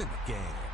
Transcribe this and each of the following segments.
in the game.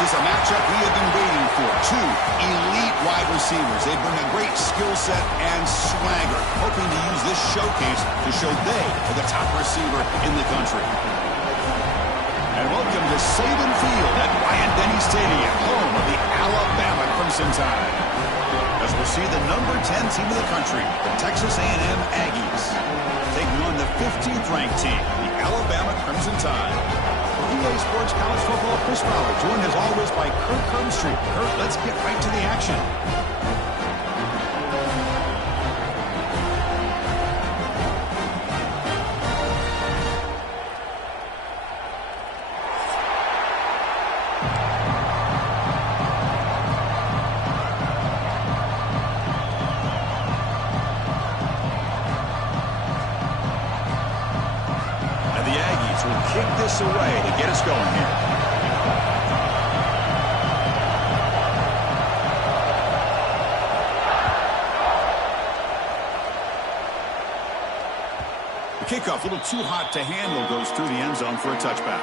This is a matchup we have been waiting for. Two elite wide receivers. They bring a great skill set and swagger, hoping to use this showcase to show they are the top receiver in the country. And welcome to Saban Field at Bryant-Denny Stadium, home of the Alabama Crimson Tide. As we'll see the number 10 team in the country, the Texas A&M Aggies, taking on the 15th ranked team, the Alabama Crimson Tide. EA Sports College Football, Chris Fowler, joined as always by Kurt Herbstreit. Kurt, let's get right to the action. Kick this away to get us going here. The kickoff, a little too hot to handle, goes through the end zone for a touchback.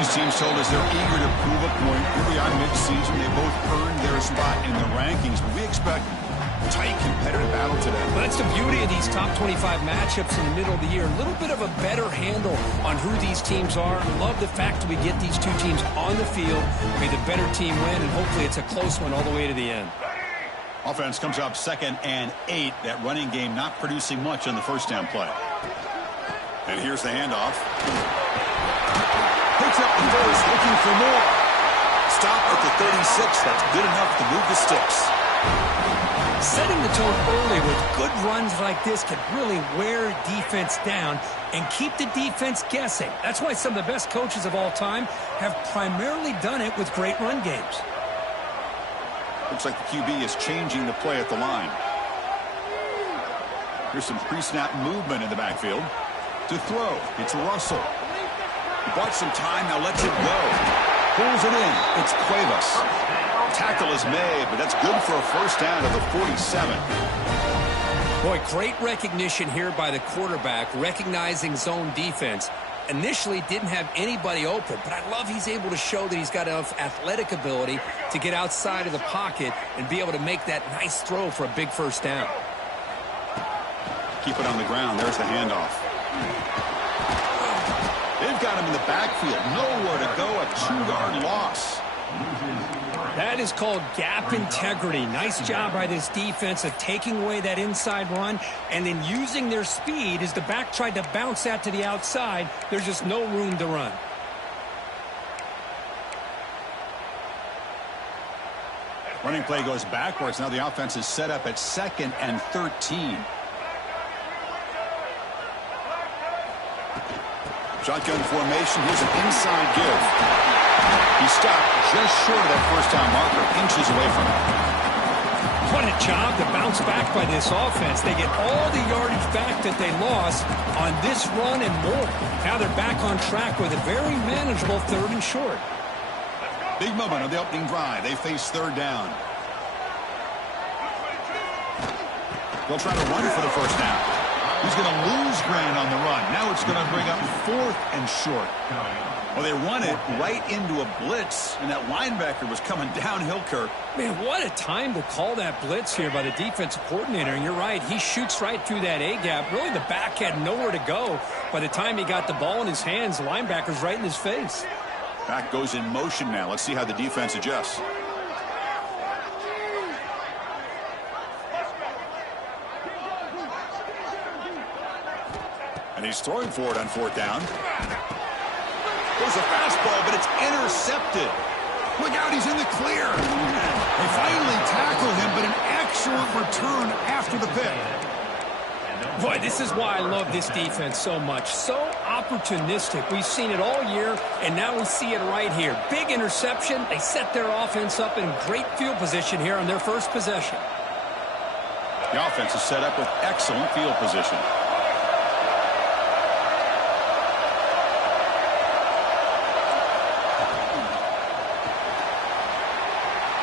these teams told us they're eager to prove a point. Here we are mid-season. They both earned their spot in the rankings, but we expect a tight, competitive battle today. Well, that's the beauty of these top 25 matchups in the middle of the year. A little bit of a better handle on who these teams are. I love the fact that we get these two teams on the field. May the better team win, and hopefully it's a close one all the way to the end. Offense comes up 2nd and 8. That running game not producing much on the first down play. And here's the handoff. Picks up the first, looking for more. Stop at the 36. That's good enough to move the sticks. Setting the tone early with good runs like this can really wear defense down and keep the defense guessing. That's why some of the best coaches of all time have primarily done it with great run games. Looks like the QB is changing the play at the line. Here's some pre-snap movement in the backfield. To throw, it's Russell. He bought some time, now lets it go. Pulls it in, it's Cuevas. Tackle is made, but that's good for a first down at the 47. Boy, great recognition here by the quarterback, recognizing zone defense. Initially didn't have anybody open, but I love he's able to show that he's got enough athletic ability to get outside of the pocket and be able to make that nice throw for a big first down. Keep it on the ground. There's the handoff. They've got him in the backfield. Nowhere to go. A 2-yard loss. That is called gap integrity. Nice job by this defense of taking away that inside run and then using their speed as the back tried to bounce that to the outside. There's just no room to run. Running play goes backwards. Now the offense is set up at 2nd and 13. Shotgun formation. Here's an inside give. He stopped just short of that first down marker, inches away from it. What a job to bounce back by this offense. They get all the yardage back that they lost on this run and more. Now they're back on track with a very manageable 3rd and short. Big moment on the opening drive. They face 3rd down. They'll try to run for the first down. He's going to lose ground on the run. Now it's going to bring up 4th and short. Well, they run it right into a blitz, and that linebacker was coming downhill, Kirk. Man, what a time to call that blitz here by the defensive coordinator. And you're right, he shoots right through that A-gap. Really, the back had nowhere to go. By the time he got the ball in his hands, the linebacker's right in his face. Back goes in motion now. Let's see how the defense adjusts. And he's throwing for it on 4th down. There's a fastball, but it's intercepted. Look out, he's in the clear. They finally tackle him, but an excellent return after the pick. Boy, this is why I love this defense so much. So opportunistic. We've seen it all year, and now we see it right here. Big interception. They set their offense up in great field position here on their first possession. The offense is set up with excellent field position.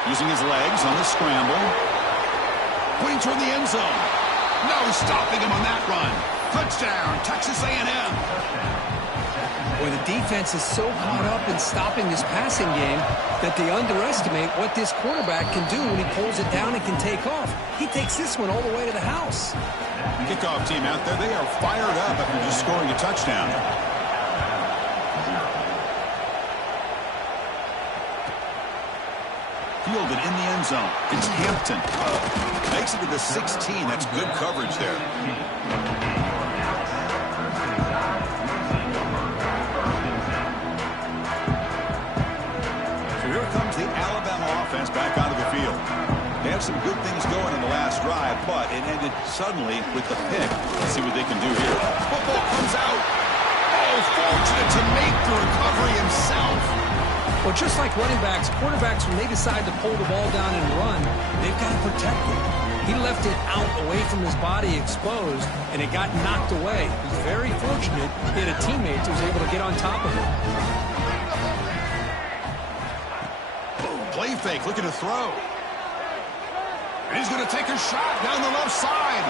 Using his legs on the scramble. Pointing toward the end zone. No stopping him on that run. Touchdown, Texas A&M. Boy, the defense is so caught up in stopping this passing game that they underestimate what this quarterback can do when he pulls it down and can take off. He takes this one all the way to the house. Kickoff team out there, they are fired up after just scoring a touchdown. Fielded in the end zone. It's Hampton. Makes it to the 16. That's good coverage there. So here comes the Alabama offense back onto the field. They had some good things going in the last drive, but it ended suddenly with the pick. Let's see what they can do here. Football comes out. Oh, fortunate to make the recovery himself. Well, just like running backs, quarterbacks, when they decide to pull the ball down and run, they've got to protect it. He left it out away from his body exposed, and it got knocked away. He was very fortunate he had a teammate who was able to get on top of it. Play fake, looking to throw. And he's going to take a shot down the left side.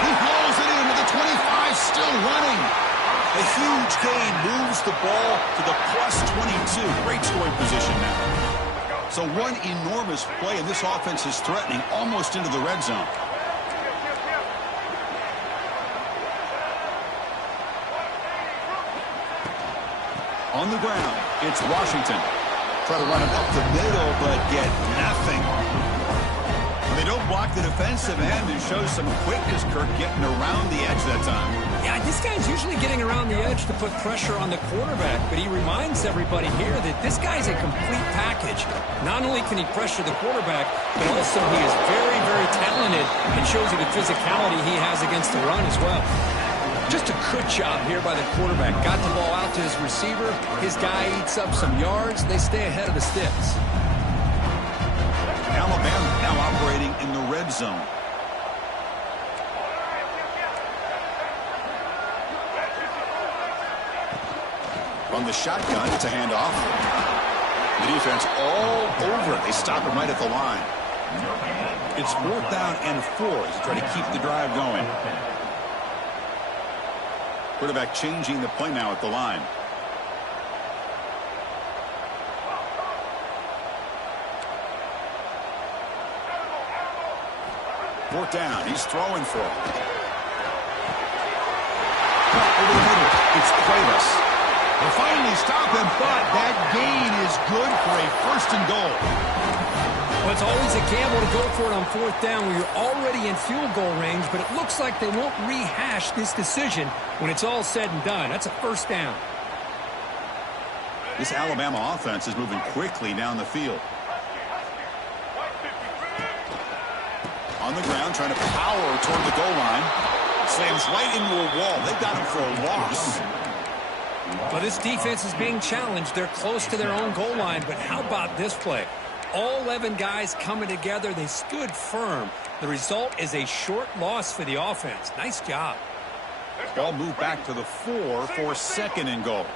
He hauls it in with the 25 still running. A huge gain moves the ball to the +22. Great scoring position now. So one enormous play, and this offense is threatening almost into the red zone. On the ground, it's Washington. Try to run it up the middle, but get nothing. They don't block the defensive end and show some quickness, Kirk, getting around the edge that time. Yeah, this guy's usually getting around the edge to put pressure on the quarterback, but he reminds everybody here that this guy's a complete package. Not only can he pressure the quarterback, but also he is very, very talented and shows you the physicality he has against the run as well. Just a good job here by the quarterback. Got the ball out to his receiver. His guy eats up some yards. They stay ahead of the sticks. Alabama now operating in the red zone. From the shotgun, it's a handoff. The defense all over it. They stop him right at the line. It's 4th down and 4 as they try to keep the drive going. Quarterback changing the play now at the line. Fourth down. He's throwing for it. Over the middle. It's Cuevas. They finally stop him, but that gain is good for a 1st and goal. Well, it's always a gamble to go for it on 4th down when you're already in field goal range, but it looks like they won't rehash this decision when it's all said and done. That's a 1st down. This Alabama offense is moving quickly down the field. On the ground, trying to power toward the goal line. Slams right into a wall. They've got him for a loss. Well, this defense is being challenged. They're close to their own goal line, but how about this play? All 11 guys coming together. They stood firm. The result is a short loss for the offense. Nice job. Ball moved back to the 4 for 2nd and goal.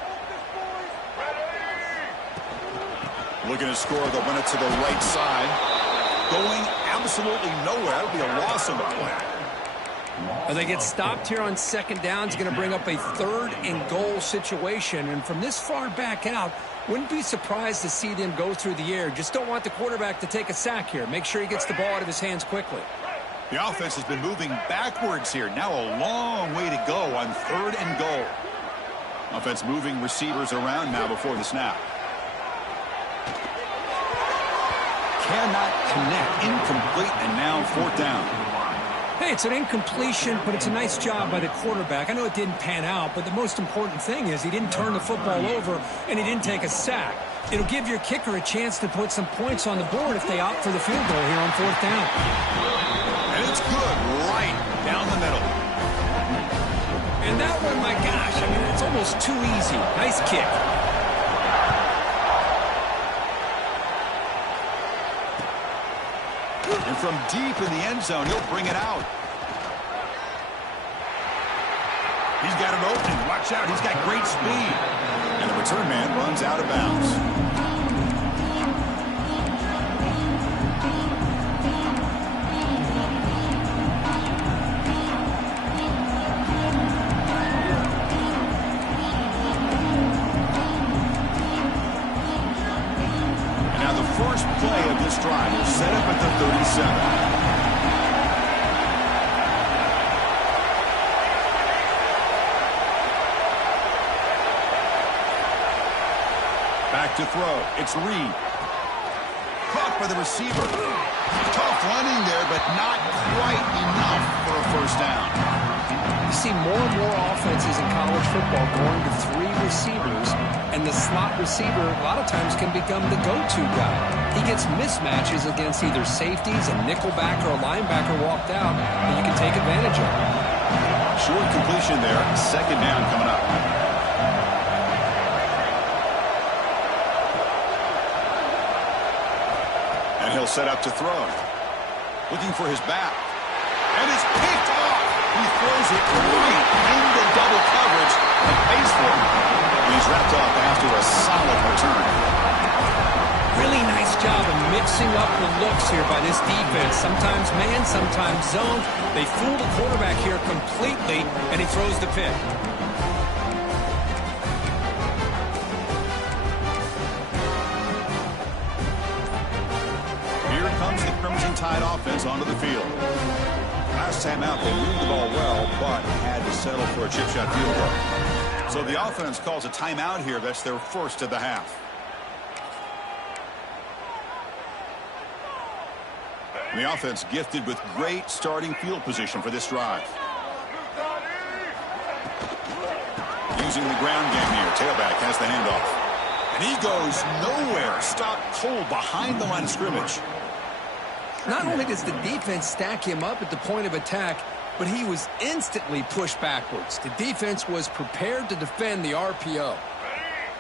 Looking to score. They'll run it to the right side. Going absolutely nowhere. That'll be a loss on the play. Well, they get stopped here on 2nd down. It's going to bring up a 3rd and goal situation. And from this far back out, wouldn't be surprised to see them go through the air. Just don't want the quarterback to take a sack here. Make sure he gets the ball out of his hands quickly. The offense has been moving backwards here. Now a long way to go on 3rd and goal. Offense moving receivers around now before the snap. Cannot connect. Incomplete, and now 4th down. Hey, it's an incompletion, but it's a nice job by the quarterback. I know it didn't pan out, but the most important thing is he didn't turn the football over and he didn't take a sack. It'll give your kicker a chance to put some points on the board if they opt for the field goal here on 4th down. And it's good right down the middle. And that one, my gosh, I mean, it's almost too easy. Nice kick. And from deep in the end zone, he'll bring it out. He's got an opening. Watch out. He's got great speed. And the return man runs out of bounds. First play of this drive will set up at the 37. Back to throw. It's Reed. Caught by the receiver. Tough running there, but not quite enough for a 1st down. You see more and more offenses in college football going to 3 receivers, and the slot receiver a lot of times can become the go-to guy. He gets mismatches against either safeties, a nickelback, or a linebacker walked out, and you can take advantage of it. Short completion there. 2nd down coming up. And he'll set up to throw. Looking for his back. And it's picked off. He throws it right into double coverage and pays for it. And he's wrapped up after a solid return. Really nice job of mixing up the looks here by this defense. Sometimes man, sometimes zone. They fool the quarterback here completely, and he throws the pick. Tide offense onto the field. Last time out, they moved the ball well, but had to settle for a chip shot field goal. So the offense calls a timeout here. That's their first of the half. And the offense gifted with great starting field position for this drive. Using the ground game here. Tailback has the handoff. And he goes nowhere. Stopped cold behind the line of scrimmage. Not only does the defense stack him up at the point of attack, but he was instantly pushed backwards. The defense was prepared to defend the RPO.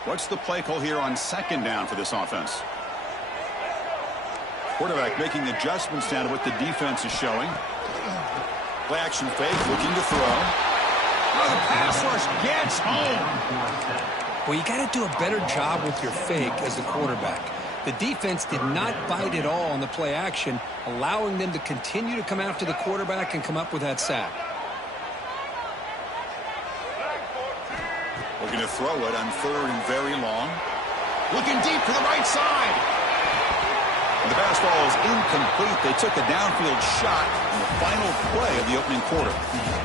What's the play call here on second down for this offense? Quarterback making adjustments down to what the defense is showing. Play action fake, looking to throw. Oh, the pass rush gets home. Well, you got to do a better job with your fake as the quarterback. The defense did not bite at all on the play action, allowing them to continue to come after the quarterback and come up with that sack. Looking to throw it on third and very long. Looking deep to the right side. And the pass ball is incomplete. They took a downfield shot in the final play of the opening quarter.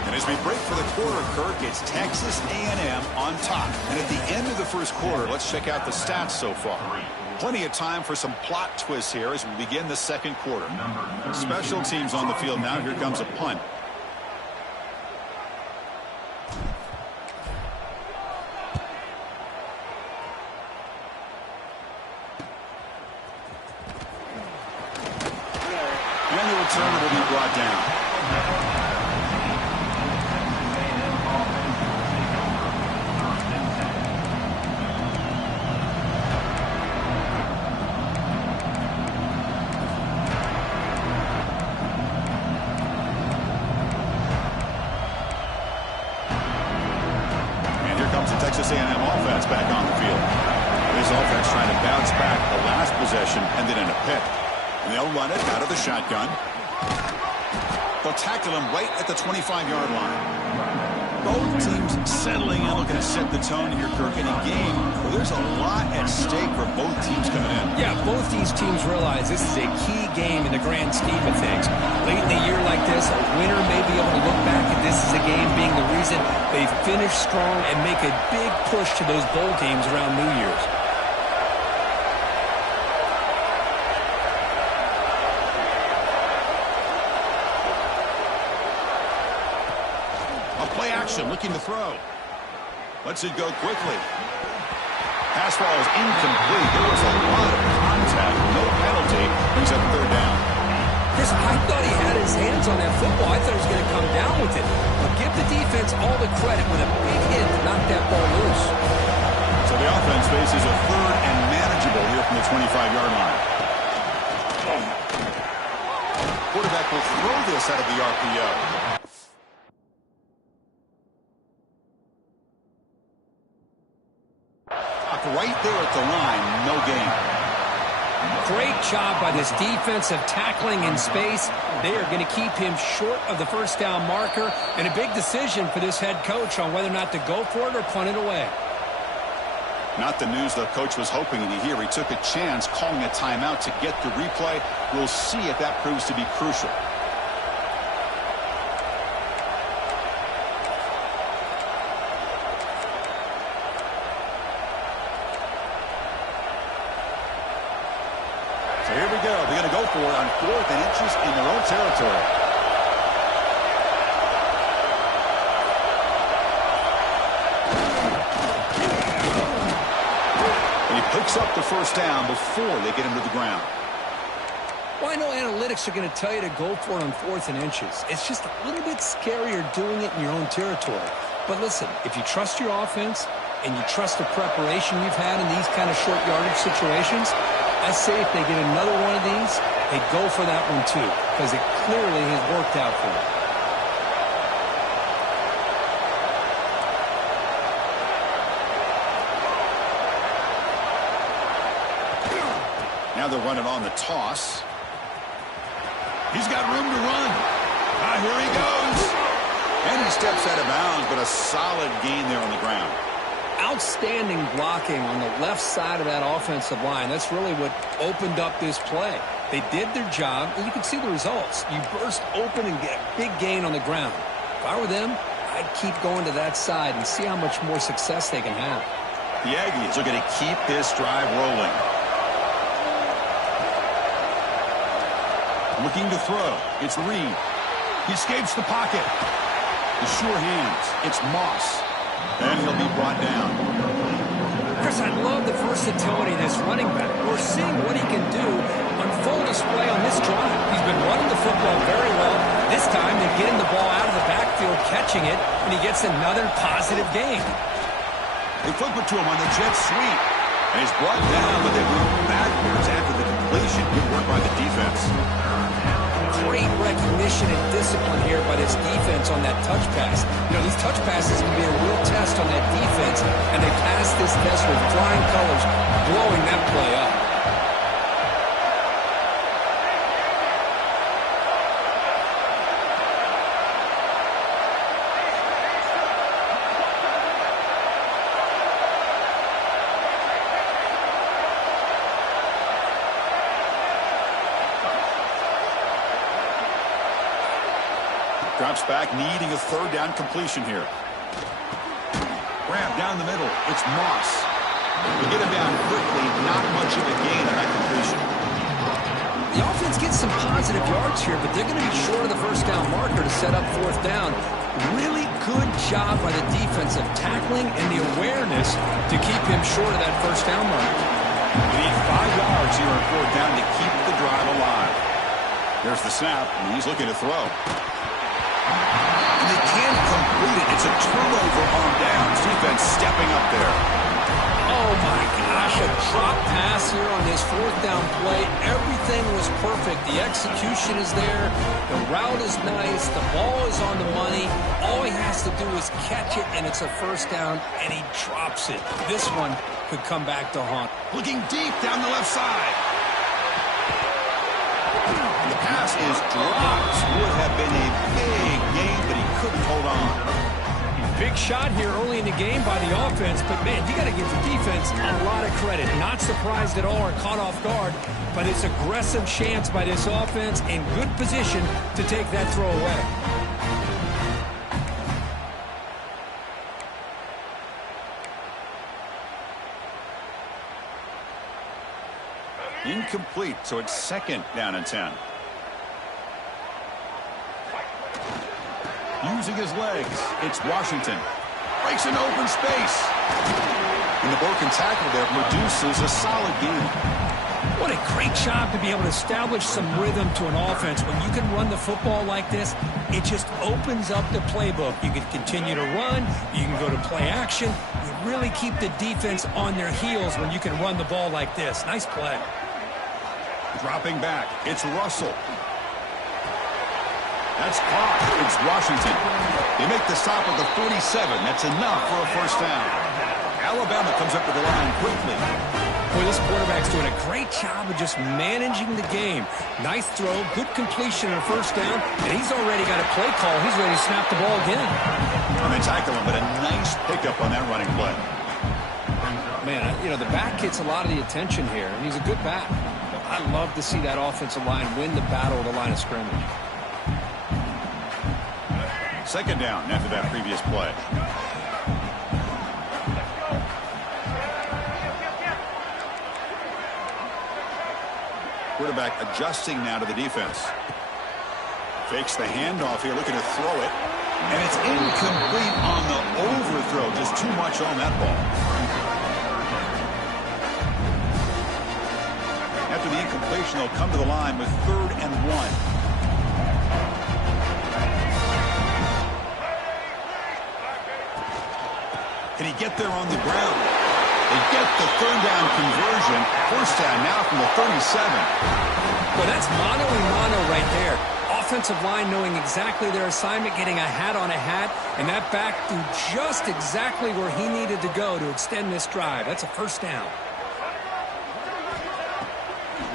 And as we break for the quarter, Kirk, it's Texas A&M on top. And at the end of the first quarter, let's check out the stats so far. Plenty of time for some plot twists here as we begin the second quarter. Special teams on the field now. Here comes a punt. And the return will be brought down. Texas A&M offense back on the field. This offense trying to bounce back the last possession, ended in a pick. And they'll run it out of the shotgun. They'll tackle him right at the 25-yard line. Both teams settling in, looking to set the tone here, Kirk, in a game where there's a lot at stake for both teams coming in. Yeah, both these teams realize this is a key game in the grand scheme of things. Late in the year like this, a winner may be able to look back at this as a game being the reason they finish strong and make a big push to those bowl games around New Year's. Looking to throw. Lets it go quickly. Pass ball is incomplete. There was a lot of contact. No penalty. Brings up third down. Chris, I thought he had his hands on that football. I thought he was going to come down with it. But give the defense all the credit with a big hit to knock that ball loose. So the offense faces a third and manageable here from the 25-yard line. Quarterback will throw this out of the RPO. Right there at the line, no gain. Great job by this defensive tackling in space. They are going to keep him short of the first down marker, and a big decision for this head coach on whether or not to go for it or punt it away. Not the news the coach was hoping to hear. He took a chance calling a timeout to get the replay. We'll see if that proves to be crucial. Here we go. They're going to go for it on 4th and inches in their own territory. And he picks up the first down before they get him to the ground. Well, I know analytics are going to tell you to go for it on 4th and inches. It's just a little bit scarier doing it in your own territory. But listen, if you trust your offense and you trust the preparation you've had in these kind of short yardage situations, I say if they get another one of these, they go for that one too, because it clearly has worked out for them. Now they're running on the toss. He's got room to run. Here he goes. And he steps out of bounds, but a solid gain there on the ground. Outstanding blocking on the left side of that offensive line. That's really what opened up this play. They did their job, and you can see the results. You burst open and get a big gain on the ground. If I were them, I'd keep going to that side and see how much more success they can have. The Aggies are going to keep this drive rolling. Looking to throw. It's Reed. He escapes the pocket. The sure hands. It's Moss. And he'll be brought down. Chris, I love the versatility of this running back. We're seeing what he can do on full display on this drive. He's been running the football very well. This time, they're getting the ball out of the backfield, catching it, and he gets another positive gain. They flip it to him on the jet sweep. And he's brought down, but they move backwards after the completion. Good work by the defense. Great recognition and discipline here by this defense on that touch pass. You know, these touch passes can be a real test on that defense, and they passed this test with flying colors, blowing that play up. Drops back, needing a third down completion here. Grab down the middle. It's Moss. We get him down quickly. Not much of a gain on that completion. The offense gets some positive yards here, but they're going to be short of the first down marker to set up fourth down. Really good job by the defense of tackling and the awareness to keep him short of that first down marker. We need 5 yards here on fourth down to keep the drive alive. There's the snap, and he's looking to throw. And they can't complete it. It's a turnover on downs. Defense stepping up there. Oh, my gosh, a drop pass here on this fourth down play. Everything was perfect. The execution is there. The route is nice. The ball is on the money. All he has to do is catch it, and it's a first down, and he drops it. This one could come back to haunt. Looking deep down the left side. The pass is dropped. Would have been a big gain, but he couldn't hold on. Big shot here early in the game by the offense, but, man, you got to give the defense a lot of credit. Not surprised at all or caught off guard, but it's aggressive chance by this offense in good position to take that throw away. Incomplete, so it's second down and 10. Using his legs, it's Washington. Breaks an open space. And the broken tackle there produces a solid gain. What a great job to be able to establish some rhythm to an offense. When you can run the football like this, it just opens up the playbook. You can continue to run. You can go to play action. You really keep the defense on their heels when you can run the ball like this. Nice play. Dropping back, it's Russell. That's caught. It's Washington. They make the stop at the 47. That's enough for a first down. Alabama comes up to the line quickly. Boy, this quarterback's doing a great job of just managing the game. Nice throw, good completion on a first down, and he's already got a play call. He's ready to snap the ball again. And they tackle him, but a nice pickup on that running play. Man, you know, the back gets a lot of the attention here, and he's a good back. I love to see that offensive line win the battle at the line of scrimmage. Second down after that previous play. Quarterback adjusting now to the defense. Fakes the handoff here, looking to throw it. And it's incomplete on the overthrow. Just too much on that ball. After the incompletion, they'll come to the line with 3rd and 1. Can he get there on the ground? They get the 3rd down conversion. First down now from the 37. Well, that's mano-a-mano right there. Offensive line knowing exactly their assignment, getting a hat on a hat, and that back threw just exactly where he needed to go to extend this drive. That's a first down.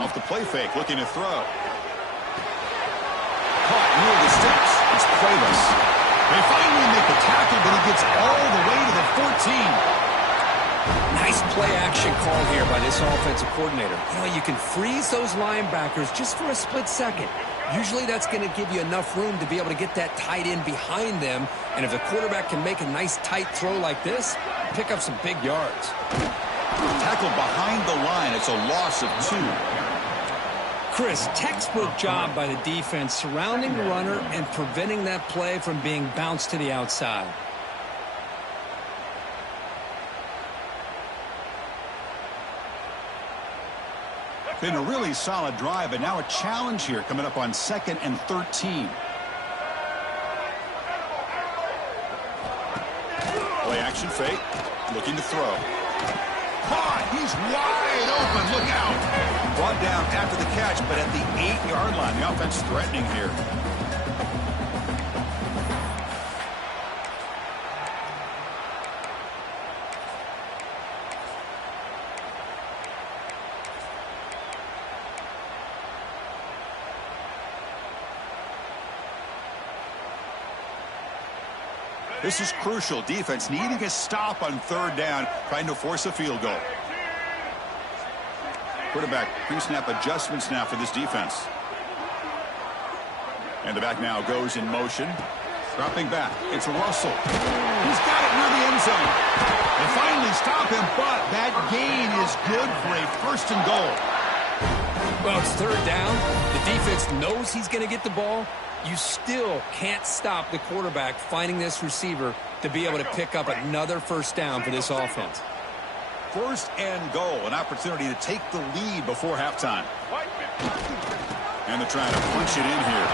Off the play fake, looking to throw. Caught near the sticks. It's Cuevas. They finally make the tackle, but he gets all the way to the 14. play action call here by this offensive coordinator. You know, you can freeze those linebackers just for a split second. Usually that's going to give you enough room to be able to get that tight end behind them. And if the quarterback can make a nice tight throw like this, pick up some big yards. Tackle behind the line. It's a loss of 2. Chris, textbook job by the defense surrounding the runner and preventing that play from being bounced to the outside. Been a really solid drive, but now a challenge here coming up on 2nd and 13. Play action fake. Looking to throw. Caught. He's wide open. Look out. Brought down after the catch, but at the 8-yard line. The offense threatening here. This is crucial. Defense needing a stop on 3rd down, trying to force a field goal. Quarterback pre-snap adjustments now for this defense. And the back now goes in motion. Dropping back. It's Russell. He's got it near the end zone. They finally stop him, but that gain is good for a 1st and goal. Well, it's 3rd down. The defense knows he's going to get the ball. You still can't stop the quarterback finding this receiver to be able to pick up another 1st down for this offense. 1st and goal, an opportunity to take the lead before halftime. And they're trying to punch it in here.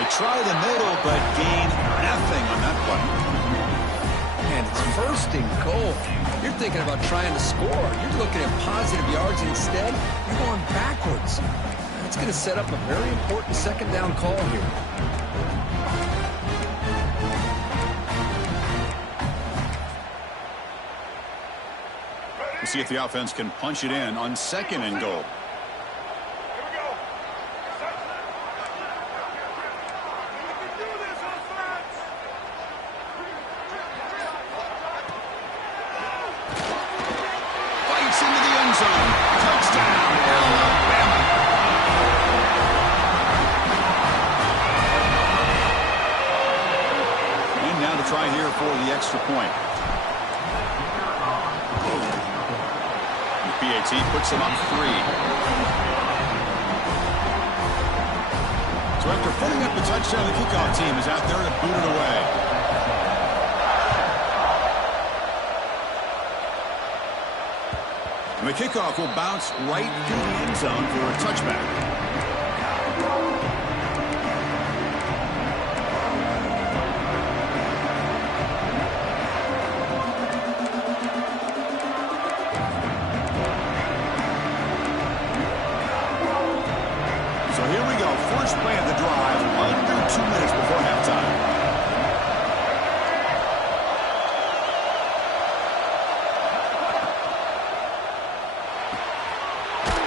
They try the middle, but gain nothing on that play. And it's 1st and goal. You're thinking about trying to score. You're looking at positive yards, and instead, you're going backwards. That's going to set up a very important 2nd down call here. We'll see if the offense can punch it in on 2nd and goal. Fights into the end zone. Touchdown, Alabama. And now to try here for the extra point. PAT puts them up 3. So after putting up the touchdown, the kickoff team is out there to boot it away. And the kickoff will bounce right through the end zone for a touchback. First play of the drive, under 2 minutes before halftime.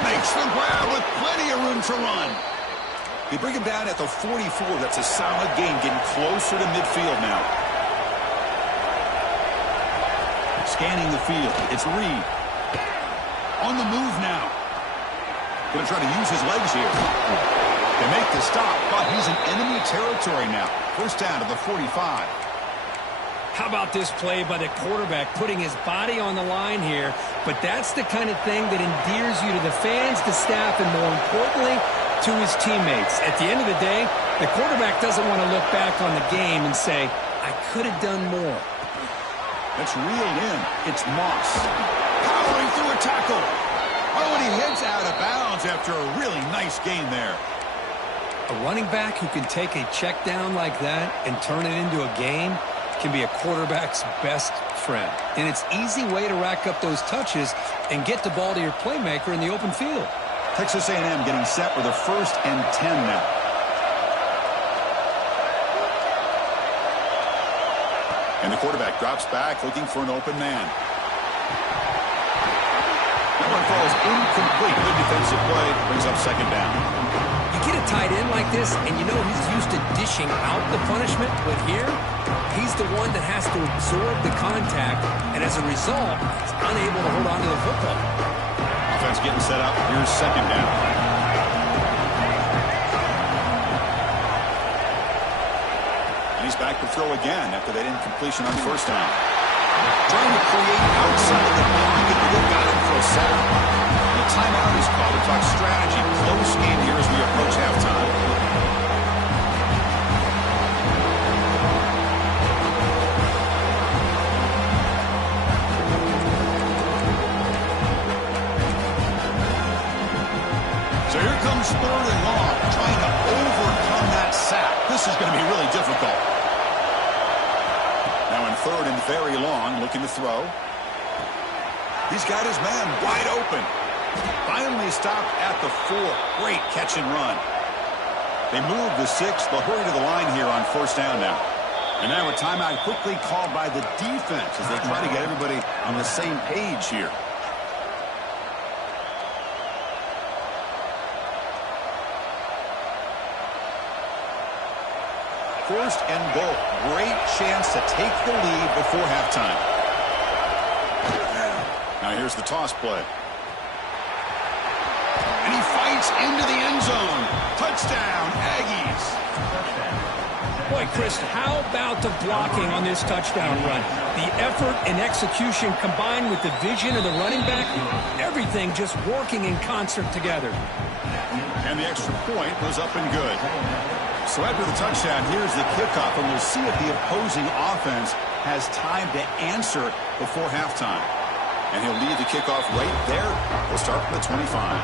Makes the grab with plenty of room to run. They bring him down at the 44. That's a solid gain, getting closer to midfield now. Scanning the field. It's Reed. On the move now. Going to try to use his legs here. They make the stop, but he's in enemy territory now. 1st down to the 45. How about this play by the quarterback, putting his body on the line here? But that's the kind of thing that endears you to the fans, the staff, and more importantly, to his teammates. At the end of the day, the quarterback doesn't want to look back on the game and say, I could have done more. That's reeled in. It's Moss. Powering through a tackle. Oh, and he heads out of bounds after a really nice gain there. A running back who can take a check down like that and turn it into a gain can be a quarterback's best friend. And it's an easy way to rack up those touches and get the ball to your playmaker in the open field. Texas A&M getting set with a 1st and 10 now. And the quarterback drops back looking for an open man. That one falls incomplete. Good defensive play. Brings up 2nd down. You get a tight end like this, and you know he's used to dishing out the punishment, but here, he's the one that has to absorb the contact, and as a result, he's unable to hold on to the football. Offense getting set up. Here's second down. And he's back to throw again after that incompletion on first down. Trying to create outside the pocket, but they've got him for a sack. The timeout is called to talk strategy. Close game here as we approach halftime. So here comes 3rd and long, trying to overcome that sack. This is going to be really difficult. Now in 3rd and very long, looking to throw. He's got his man wide open. Finally stopped at the 4. Great catch and run. They move the 6. They'll hurry to the line here on first down now. And now a timeout quickly called by the defense as they try to get everybody on the same page here. First and goal. Great chance to take the lead before halftime. Now here's the toss play. And he fights into the end zone. Touchdown, Aggies. Boy, Chris, how about the blocking on this touchdown run? The effort and execution combined with the vision of the running back, everything just working in concert together. And the extra point was up and good. So after the touchdown, here's the kickoff, and we'll see if the opposing offense has time to answer before halftime. And he'll lead the kickoff right there. We'll start from the 25.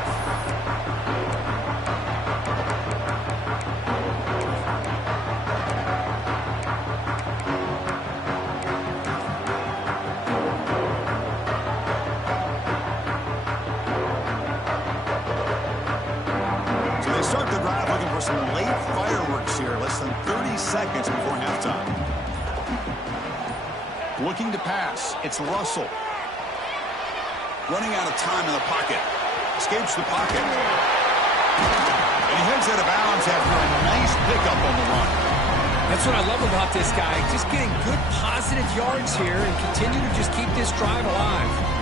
Some late fireworks here, less than 30 seconds before halftime. Looking to pass, it's Russell. Running out of time in the pocket. Escapes the pocket. And he heads out of bounds after a nice pickup on the run. That's what I love about this guy. Just getting good positive yards here and continue to just keep this drive alive.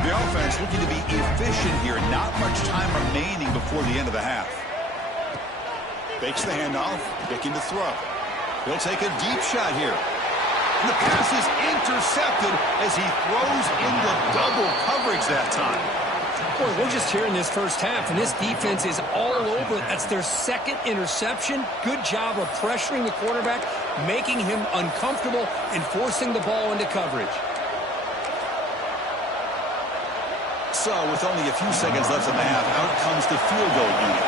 The offense looking to be efficient here. Not much time remaining before the end of the half. Fakes the handoff, picking to throw. He'll take a deep shot here. And the pass is intercepted as he throws into double coverage that time. Boy, we're just here in this first half, and this defense is all over. That's their 2nd interception. Good job of pressuring the quarterback, making him uncomfortable, and forcing the ball into coverage. So, with only a few seconds left in the half, out comes the field goal unit.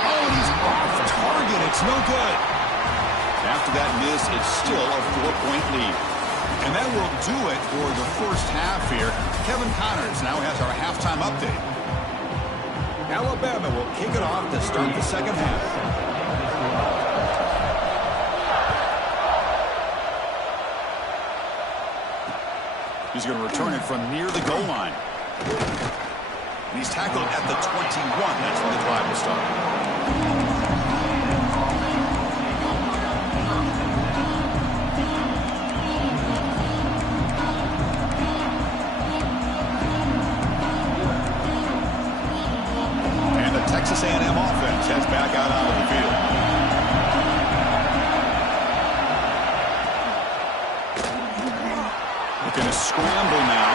Oh, and he's off target. It's no good. After that miss, it's still a 4-point lead. And that will do it for the first half here. Kevin Connors now has our halftime update. Alabama will kick it off to start the second half. He's going to return it from near the goal line. And he's tackled at the 21. That's when the drive will start. Texas A&M offense heads back out onto the field. Looking to scramble now.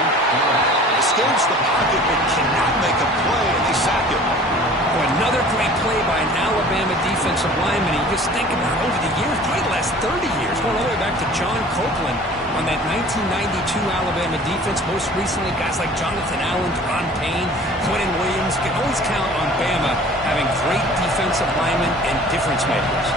Escapes the pocket but cannot make a play, and they sack him. Well, another great play by an Alabama defensive lineman. You just think about over the years, probably the last 30 years, going all the way back to John Copeland on that 1992 Alabama defense. Most recently, guys like Jonathan Allen, Ron Payne, Quentin Williams. You can always count on Bama having great defensive linemen and difference makers.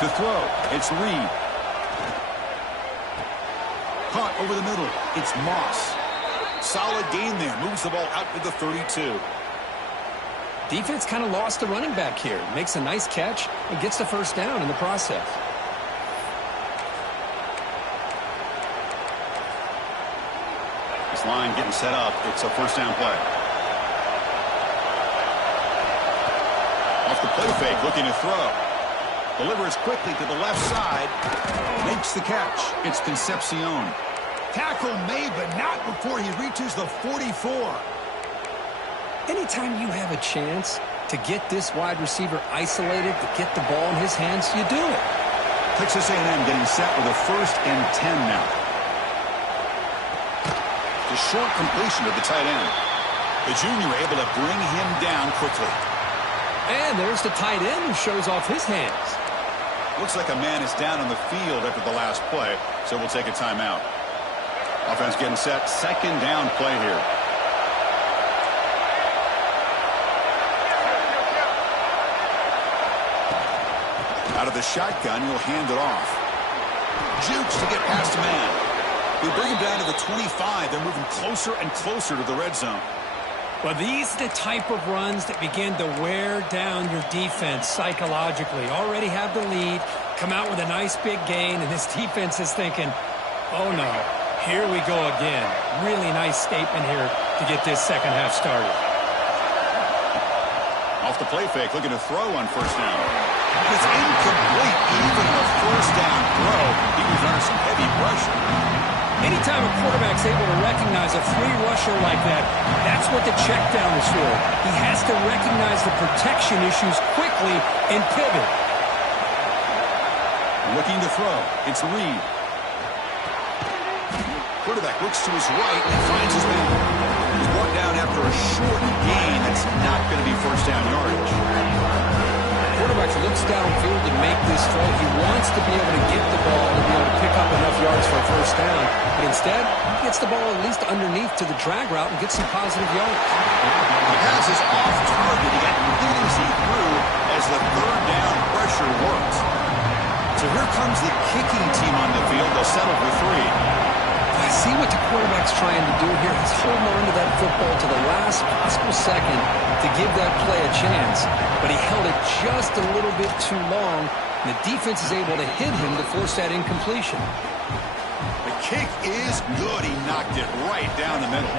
To throw, it's Reed. Caught over the middle, it's Moss. Solid gain there, moves the ball out to the 32. Defense kind of lost the running back here. Makes a nice catch and gets the first down in the process. This line getting set up. It's a first down play. Off the play fake, looking to throw. Delivers quickly to the left side. Makes the catch. It's Concepcion. Tackle made, but not before he reaches the 44. Anytime you have a chance to get this wide receiver isolated, to get the ball in his hands, you do it. Texas A&M getting set with a 1st and 10 now. The short completion of the tight end. The junior able to bring him down quickly. And there's the tight end who shows off his hands. Looks like a man is down on the field after the last play, so we'll take a timeout. Offense getting set. 2nd down play here. Out of the shotgun, he'll hand it off. Jukes to get past a man. They bring him down to the 25. They're moving closer and closer to the red zone. Well, these are the type of runs that begin to wear down your defense psychologically. Already have the lead, come out with a nice big gain, and this defense is thinking, oh no, here we go again. Really nice statement here to get this second half started. Off the play fake, looking to throw on first down. It's incomplete. Even a first down throw, he was under some heavy pressure. Anytime a quarterback's able to recognize a free rusher like that, that's what the check down is for. He has to recognize the protection issues quickly and pivot. Looking to throw. It's Reed. Quarterback looks to his right and finds his man. He's brought down after a short gain. That's not going to be first down yardage. Quarterback looks downfield to make this throw. He wants to be able to get the ball to be able to pick up enough yards for a first down. But instead, he gets the ball at least underneath to the drag route and gets some positive yards. The pass is off target. He got completely see through as the 3rd down pressure works. So here comes the kicking team on the field. They'll settle for 3. I see what the quarterback's trying to do here. He's holding on to that football to the last possible second to give that play a chance. But he held it just a little bit too long, and the defense is able to hit him to force that incompletion. The kick is good. He knocked it right down the middle.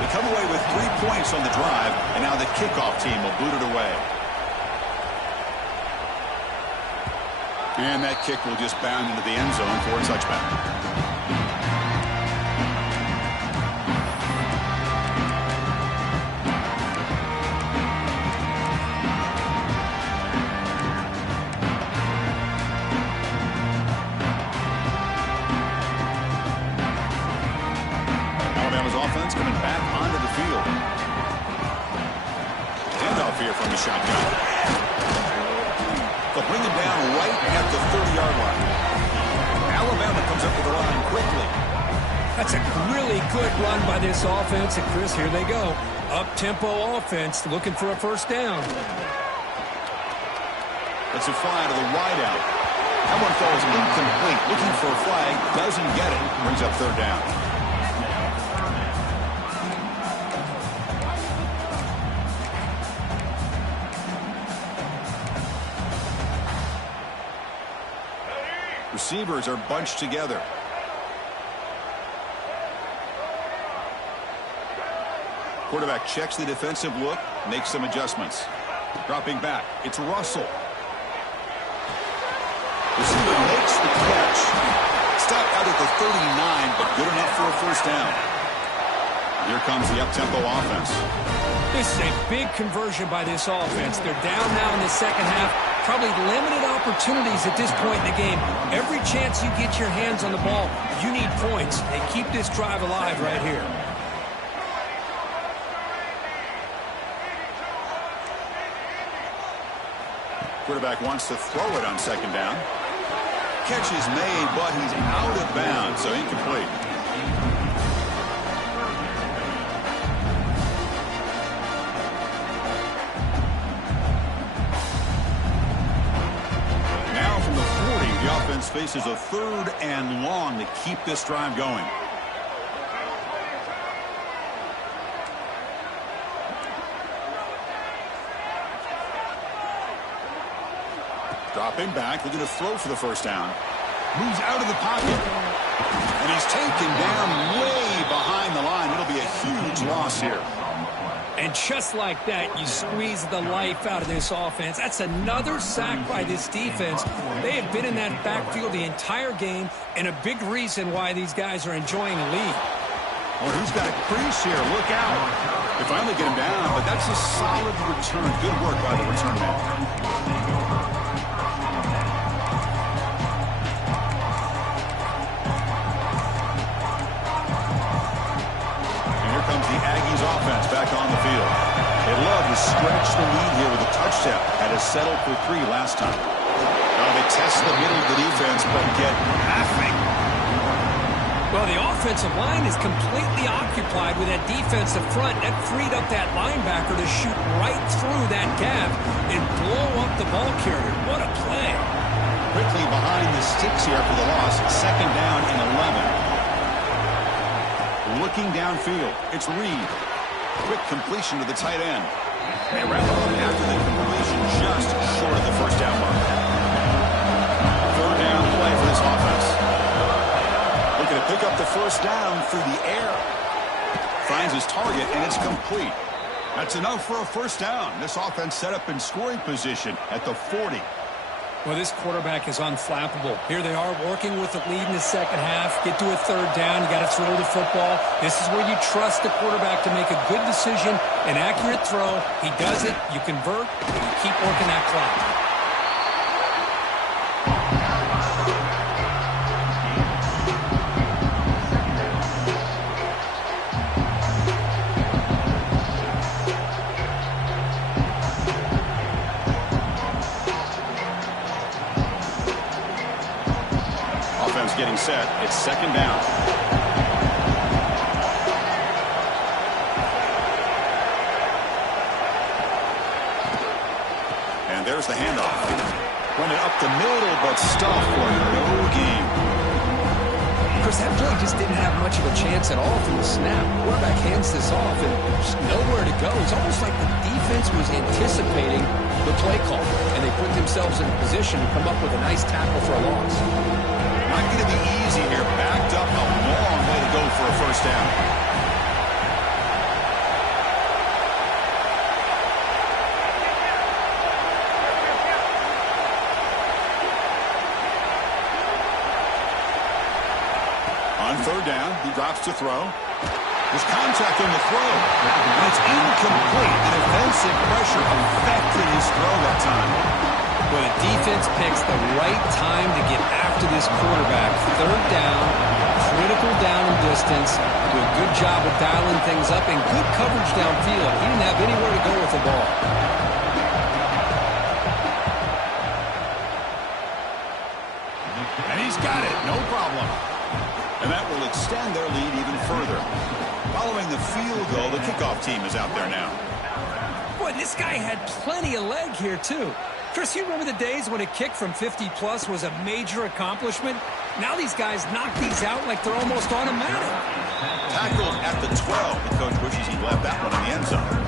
They come away with 3 points on the drive, and now the kickoff team will boot it away. And that kick will just bound into the end zone for a touchback. Here from the shotgun. They'll bring him down right at the 30-yard line. Alabama comes up with the line quickly. That's a really good run by this offense. And Chris, here they go. Up-tempo offense looking for a first down. It's a fly to the wideout. That one falls incomplete. Looking for a flag. Doesn't get it. Brings up 3rd down. Receivers are bunched together. Quarterback checks the defensive look, makes some adjustments. Dropping back, it's Russell. Receiver makes the catch. Stopped out at the 39, but good enough for a first down. Here comes the up-tempo offense. This is a big conversion by this offense. They're down now in the second half. Probably limited opportunities at this point in the game. Every chance you get your hands on the ball, you need points. They keep this drive alive right here. Quarterback wants to throw it on 2nd down. Catch is made, but he's out of bounds, so incomplete. offense faces a 3rd and long to keep this drive going. Dropping back, looking to throw for the first down. Moves out of the pocket. And he's taken down way behind the line. It'll be a huge loss here. And just like that, you squeeze the life out of this offense. That's another sack by this defense. They have been in that backfield the entire game, and a big reason why these guys are enjoying a lead. Well, who's got a crease here? Look out. They finally get him down, but that's a solid return. Good work by the return man. Offense back on the field. They love to stretch the lead here with a touchdown. Had to settle for 3 last time. Now they test the middle of the defense, but get nothing. Well, the offensive line is completely occupied with that defensive front. That freed up that linebacker to shoot right through that gap and blow up the ball carrier. What a play. Quickly behind the sticks here for the loss. 2nd down and 11. Looking downfield, it's Reed. Quick completion to the tight end. They wrap up after the completion just short of the first down mark. 3rd down play for this offense. Looking to pick up the first down through the air. Finds his target, and it's complete. That's enough for a first down. This offense set up in scoring position at the 40. Well, this quarterback is unflappable. Here they are working with the lead in the second half. Get to a 3rd down. You got to throw the football. This is where you trust the quarterback to make a good decision, an accurate throw. He does it. You convert, and you keep working that clock. Getting set. It's 2nd down. And there's the handoff. Went it up the middle, but stopped for no gain. Chris, that play just didn't have much of a chance at all from the snap. Quarterback hands this off, and there's nowhere to go. It's almost like the defense was anticipating the play call, and they put themselves in a position to come up with a nice tackle for a loss. Not going to be easy here. Backed up a long way to go for a first down. On 3rd down, he drops to throw. There's contact on the throw, and it's incomplete. The defensive pressure affected his throw that time. Well, the defense picks the right time to get after this quarterback. 3rd down, critical down and distance. Do a good job of dialing things up and good coverage downfield. He didn't have anywhere to go with the ball. And he's got it, no problem. And that will extend their lead even further. Following the field goal, the kickoff team is out there now. Boy, this guy had plenty of leg here, too. Chris, you remember the days when a kick from 50-plus was a major accomplishment? Now these guys knock these out like they're almost automatic. Tackled at the 12. The coach wishes he left that one in the end zone.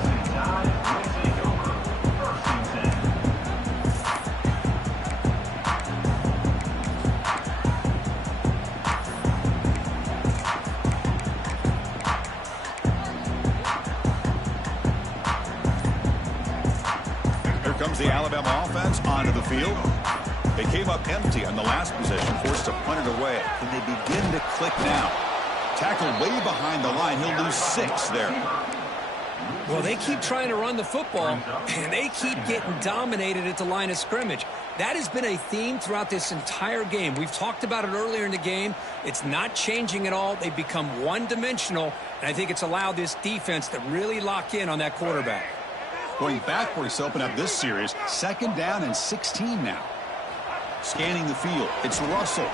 Comes the Alabama offense onto the field. They came up empty on the last possession, forced to punt it away. Can they begin to click now? Tackled way behind the line. He'll lose 6 there. Well, they keep trying to run the football, and they keep getting dominated at the line of scrimmage. That has been a theme throughout this entire game. We've talked about it earlier in the game. It's not changing at all. They've become one-dimensional, and I think it's allowed this defense to really lock in on that quarterback. Going backwards to open up this series. 2nd down and 16 now. Scanning the field. It's Russell.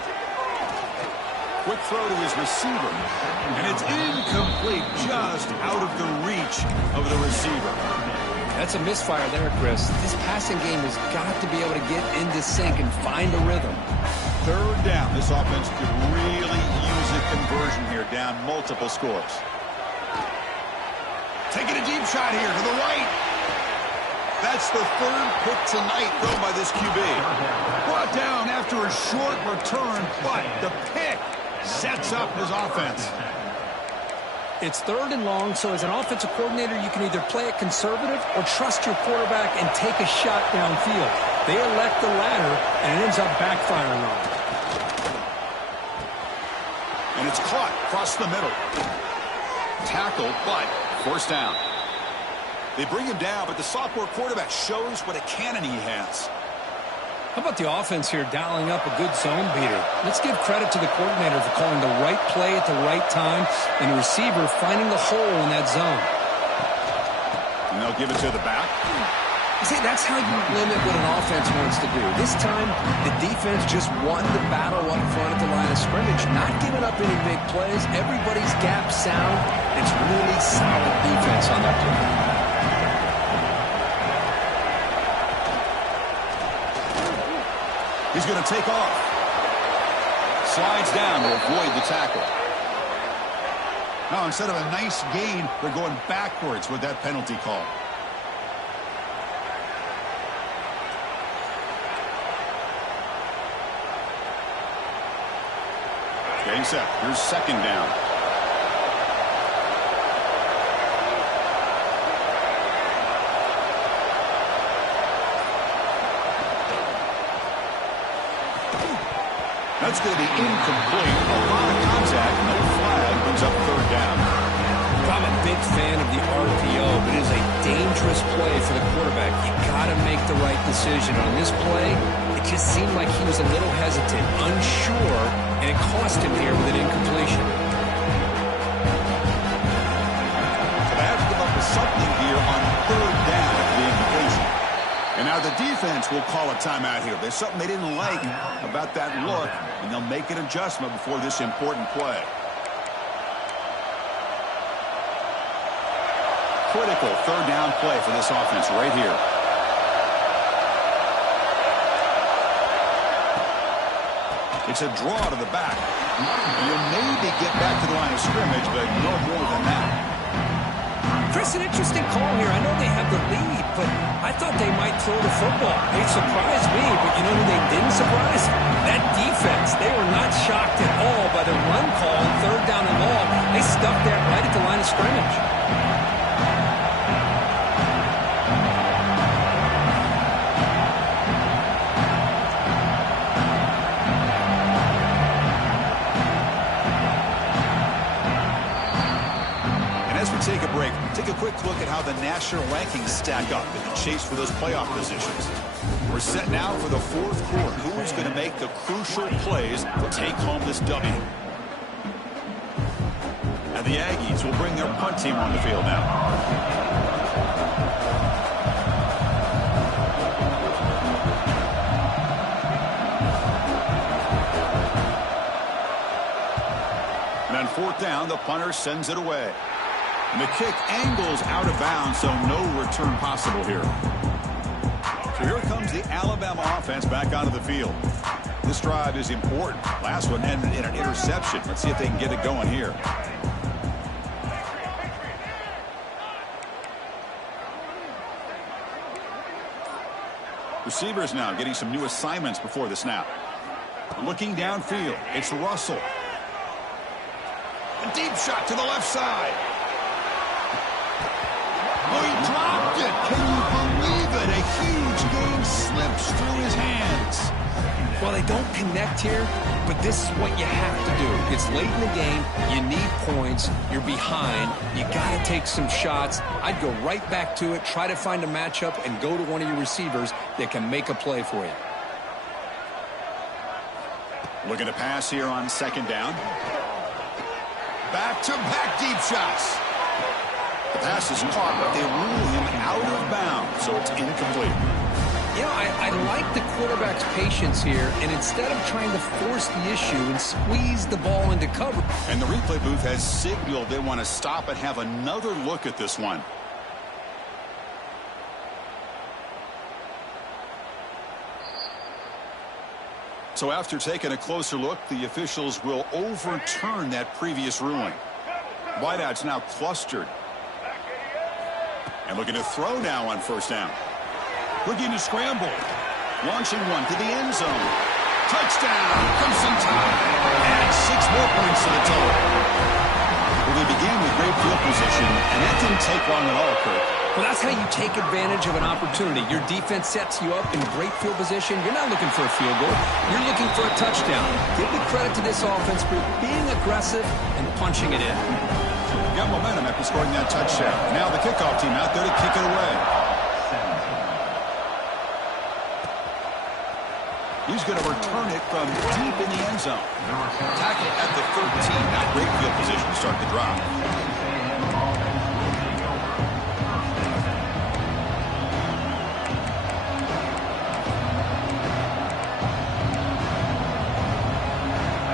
Quick throw to his receiver. And it's incomplete, just out of the reach of the receiver. That's a misfire there, Chris. This passing game has got to be able to get into sync and find a rhythm. 3rd down. This offense could really use a conversion here, down multiple scores. Taking a deep shot here to the right. That's the 3rd pick tonight thrown by this QB. Brought down after a short return, but the pick sets up his offense. It's 3rd and long, so as an offensive coordinator, you can either play it conservative or trust your quarterback and take a shot downfield. They elect the latter, and it ends up backfiring on them. And it's caught across the middle. Tackled, but forced down. They bring him down, but the sophomore quarterback shows what a cannon he has. How about the offense here dialing up a good zone beater? Let's give credit to the coordinator for calling the right play at the right time and the receiver finding the hole in that zone. And they'll give it to the back. See, that's how you limit what an offense wants to do. This time, the defense just won the battle up front at the line of scrimmage, not giving up any big plays. Everybody's gap sound. It's really solid defense on that play. He's going to take off. Slides down to avoid the tackle. Now, instead of a nice gain, they're going backwards with that penalty call. Getting set. Here's 2nd down. That's going to be incomplete. A lot of contact. No flag. Brings up 3rd down. I'm a big fan of the RPO, but it is a dangerous play for the quarterback. You got to make the right decision. On this play, it just seemed like he was a little hesitant, unsure, and it cost him here with an incompletion. So they have to come up with something here on 3rd down for the incompletion. And now the defense will call a timeout here. There's something they didn't like about that look, and they'll make an adjustment before this important play. Critical 3rd down play for this offense right here. It's a draw to the back. You'll maybe get back to the line of scrimmage, but no more than that. Chris, an interesting call here. I know they have the lead, but I thought they might throw the football. They surprised me, but you know who they didn't surprise? That defense. They were not shocked at all by the run call on 3rd down and long. They stuck that right at the line of scrimmage. Take a break. Take a quick look at how the national rankings stack up in the chase for those playoff positions. We're set now for the 4th quarter. Who's going to make the crucial plays to take home this W? And the Aggies will bring their punt team on the field now. And on 4th down, the punter sends it away. And the kick angles out of bounds, so no return possible here. So here comes the Alabama offense back onto the field. This drive is important. Last one ended in an interception. Let's see if they can get it going here. Receivers now getting some new assignments before the snap. Looking downfield, it's Russell. A deep shot to the left side. Oh, he dropped it. Can you believe it? A huge game slips through his hands. Well, they don't connect here, but this is what you have to do. It's late in the game. You need points. You're behind. You got to take some shots. I'd go right back to it, try to find a matchup, and go to one of your receivers that can make a play for you. Looking to pass here on 2nd down. Back-to-back deep shots. The pass is caught, but they rule him out of bounds, so it's incomplete. You know, I like the quarterback's patience here, and instead of trying to force the issue and squeeze the ball into cover. And the replay booth has signaled they want to stop and have another look at this one. So after taking a closer look, the officials will overturn that previous ruling. Wideouts now clustered. And looking to throw now on first down. Looking to scramble. Launching one to the end zone. Touchdown, Crimson Tide. And 6 more points to the total. Well, they began with great field position, and that didn't take long at all, Kirk. Well, that's how you take advantage of an opportunity. Your defense sets you up in great field position. You're not looking for a field goal. You're looking for a touchdown. Give the credit to this offense for being aggressive and punching it in. Got momentum after scoring that touchdown. Now the kickoff team out there to kick it away. He's going to return it from deep in the end zone. Tackle at the 13. Not great field position to start the drive.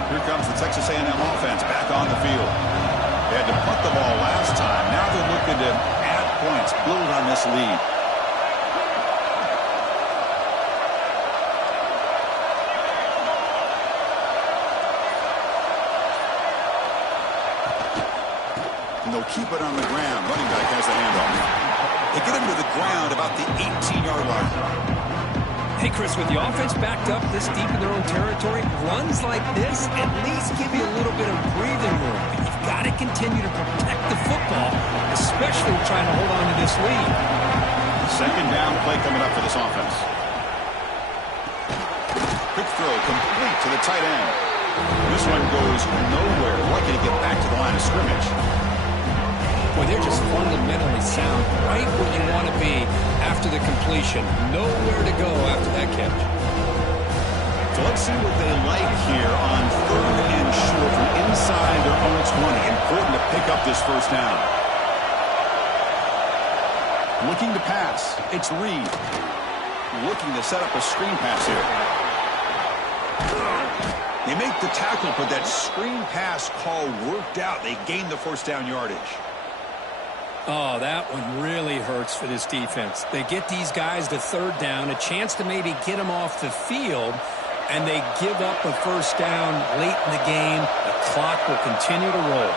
Here comes the Texas A&M offense back on the field. They had to punt the ball last time. Now they're looking to add points, build on this lead. And they'll keep it on the ground. Running back has the handoff. They get him to the ground about the 18-yard line. Hey, Chris, with the offense backed up this deep in their own territory, runs like this at least give you a little bit of breathing room. But you've got to continue to protect the football, especially trying to hold on to this lead. Second down play coming up for this offense. Quick throw complete to the tight end. This one goes nowhere. Lucky to get back to the line of scrimmage. Boy, they're just fundamentally sound, right where you want to be after the completion. Nowhere to go after that catch. So let's see what they like here on 3rd and short from inside their own 20. Important to pick up this first down. Looking to pass. It's Reed. Looking to set up a screen pass here. They make the tackle, but that screen pass call worked out. They gained the first down yardage. Oh, that one really hurts for this defense. They get these guys to 3rd down, a chance to maybe get them off the field, and they give up a first down late in the game. The clock will continue to roll.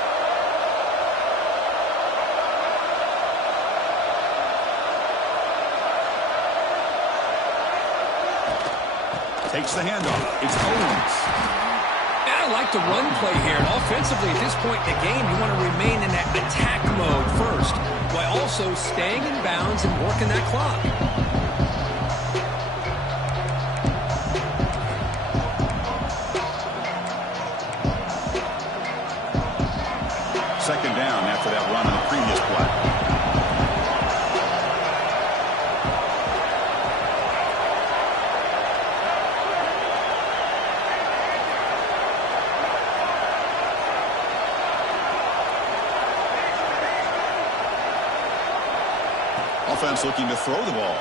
Takes the handoff. It's Owens. I like the run play here. And offensively, at this point in the game, you want to remain in that attack mode first, while also staying in bounds and working that clock. Second down after that run on the previous play. Offense looking to throw the ball.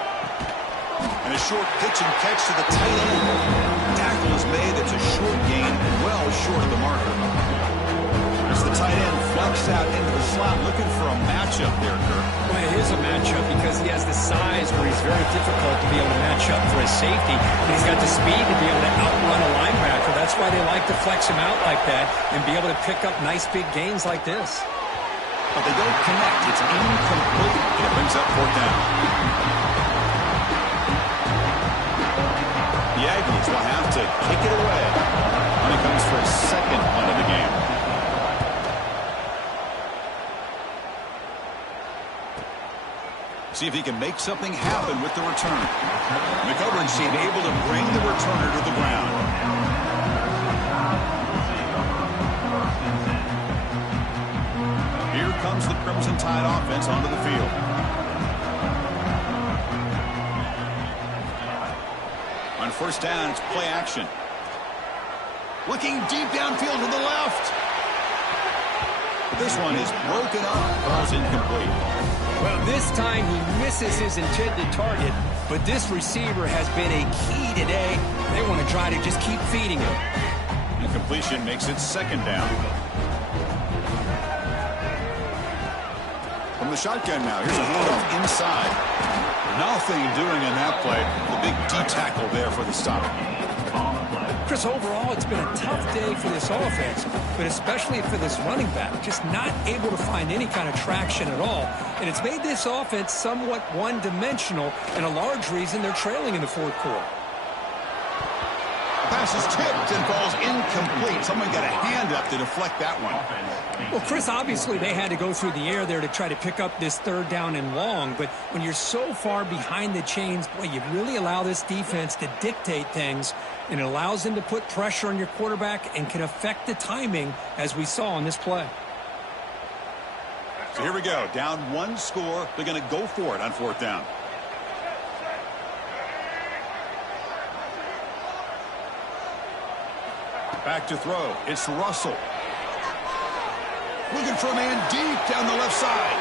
And a short pitch and catch to the tight end. Tackle is made. It's a short gain, well short of the marker. As the tight end flex out into the slot, looking for a matchup there, Kirk. Well, it is a matchup because he has the size where he's very difficult to be able to match up for his safety. And he's got the speed to be able to outrun a linebacker. That's why they like to flex him out like that and be able to pick up nice big gains like this. But they don't connect. It's incomplete. And it brings up 4th down. The Aggies will have to kick it away when it comes for a second punt of the game. See if he can make something happen with the return. And the coverage team able to bring the returner to the ground. Here comes the Crimson Tide offense onto the field. On first down, it's play action. Looking deep downfield to the left. This one is broken up. Ball's incomplete. Well, this time he misses his intended target, but this receiver has been a key today. They want to try to just keep feeding him. Incompletion makes it second down. From the shotgun now, here's a handoff inside. Nothing doing in that play. The big D tackle there for the stop. Chris, overall, it's been a tough day for this offense, but especially for this running back, just not able to find any kind of traction at all. And it's made this offense somewhat one-dimensional, and a large reason they're trailing in the fourth quarter. Pass is tipped and falls incomplete. Someone got a hand up to deflect that one. Well, Chris, obviously they had to go through the air there to try to pick up this third down and long, but when you're so far behind the chains, boy, you really allow this defense to dictate things, and it allows them to put pressure on your quarterback and can affect the timing, as we saw on this play. So here we go. Down one score. They're going to go for it on fourth down. Back to throw. It's Russell. Looking for a man deep down the left side.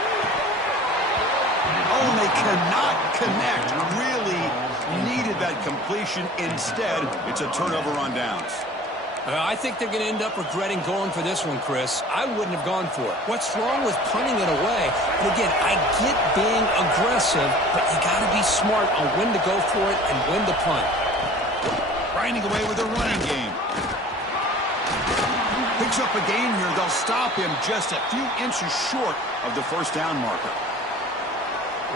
Oh, and they cannot connect. Really needed that completion. Instead, it's a turnover on downs. I think they're going to end up regretting going for this one, Chris. I wouldn't have gone for it. What's wrong with punting it away? And again, I get being aggressive, but you got to be smart on when to go for it and when to punt. Grinding away with a running game. Picks up a gain here. They'll stop him just a few inches short of the first down marker.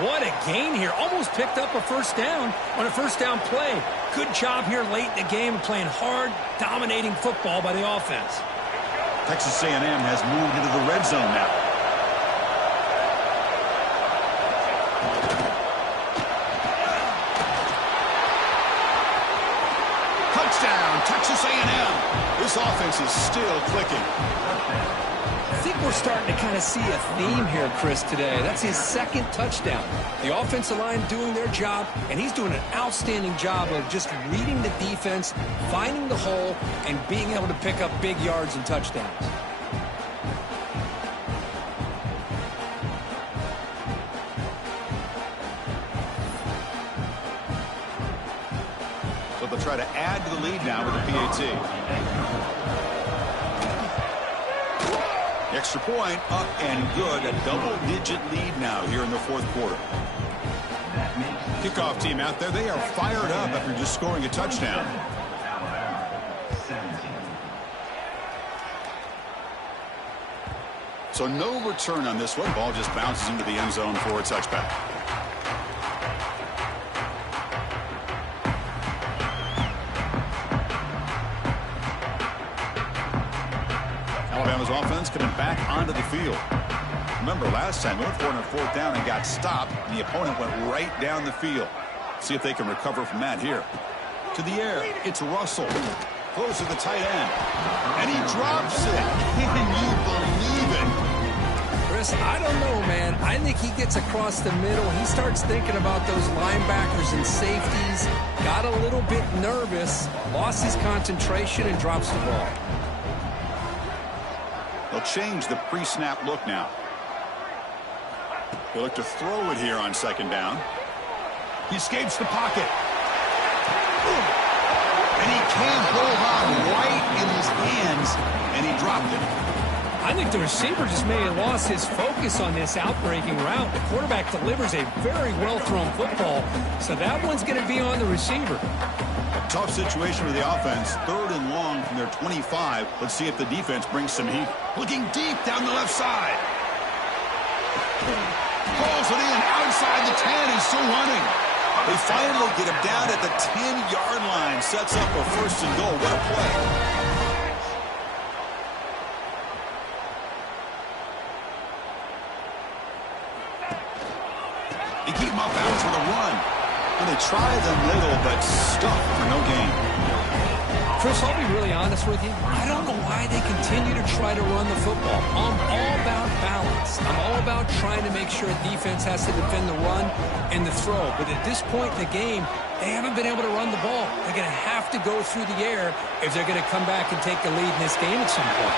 What a gain here. Almost picked up a first down on a first down play. Good job here late in the game, playing hard, dominating football by the offense. Texas A&M has moved into the red zone now. Touchdown, Texas A&M. This offense is still clicking. I think we're starting to kind of see a theme here, Chris, today. That's his second touchdown. The offensive line doing their job, and he's doing an outstanding job of just reading the defense, finding the hole, and being able to pick up big yards and touchdowns. So they'll try to add to the lead now with the PAT. Extra point up and good. A double-digit lead now here in the fourth quarter. Kickoff team out there. They are fired up after just scoring a touchdown. So no return on this one. Ball just bounces into the end zone for a touchback. Alabama's offense coming back onto the field. Remember, last time they went for it on fourth down and got stopped, and the opponent went right down the field. See if they can recover from that here. To the air, it's Russell. Throws to the tight end. And he drops it. Can you believe it? Chris, I don't know, man. I think he gets across the middle. He starts thinking about those linebackers and safeties. Got a little bit nervous, lost his concentration, and drops the ball. They'll change the pre-snap look now. They'll look to throw it here on second down. He escapes the pocket. And he can't hold on right in his hands, and he dropped it. I think the receiver just may have lost his focus on this outbreaking route. The quarterback delivers a very well-thrown football, so that one's going to be on the receiver. A tough situation for the offense. Third and long from their 25. Let's see if the defense brings some heat. Looking deep down the left side. Pulls it in outside the 10 and still running. They finally get him down at the 10-yard line. Sets up a first and goal. What a play. They keep him off bounds with a run. And they try them little, but stuck for no gain. Chris, I'll be really honest with you. I don't know why they continue to try to run the football. I'm all about balance. I'm all about trying to make sure a defense has to defend the run and the throw. But at this point in the game, they haven't been able to run the ball. They're going to have to go through the air if they're going to come back and take the lead in this game at some point.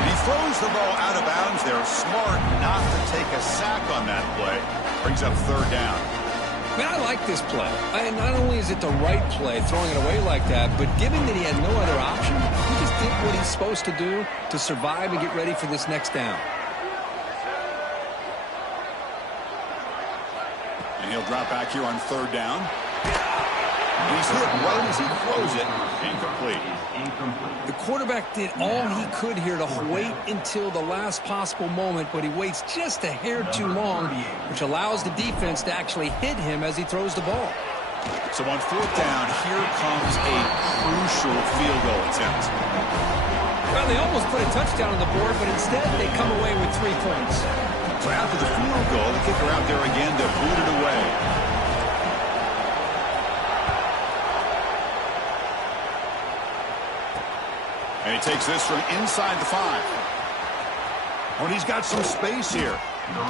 When he throws the ball out of bounds, they're smart not to take a sack on that play. Brings up third down. I mean, I like this play. Not only is it the right play, throwing it away like that, but given that he had no other option, he just did what he's supposed to do to survive and get ready for this next down. And he'll drop back here on third down. He is hit right as he throws it. Incomplete. The quarterback did all he could here to wait until the last possible moment, but he waits just a hair too long, which allows the defense to actually hit him as he throws the ball. So on fourth down, here comes a crucial field goal attempt. Well, they almost put a touchdown on the board, but instead they come away with 3 points. So after the field goal, the kicker out there again to boot it away. And he takes this from inside the 5. Oh, and he's got some space here.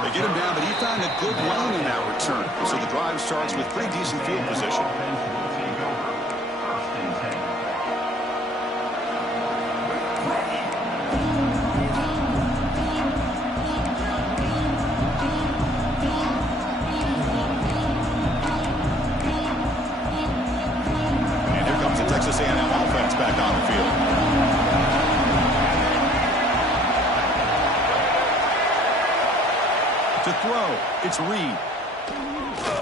They get him down, but he found a good lane in that return. So the drive starts with pretty decent field position. And here comes the Texas A&M offense back on the field. To throw, it's Reed.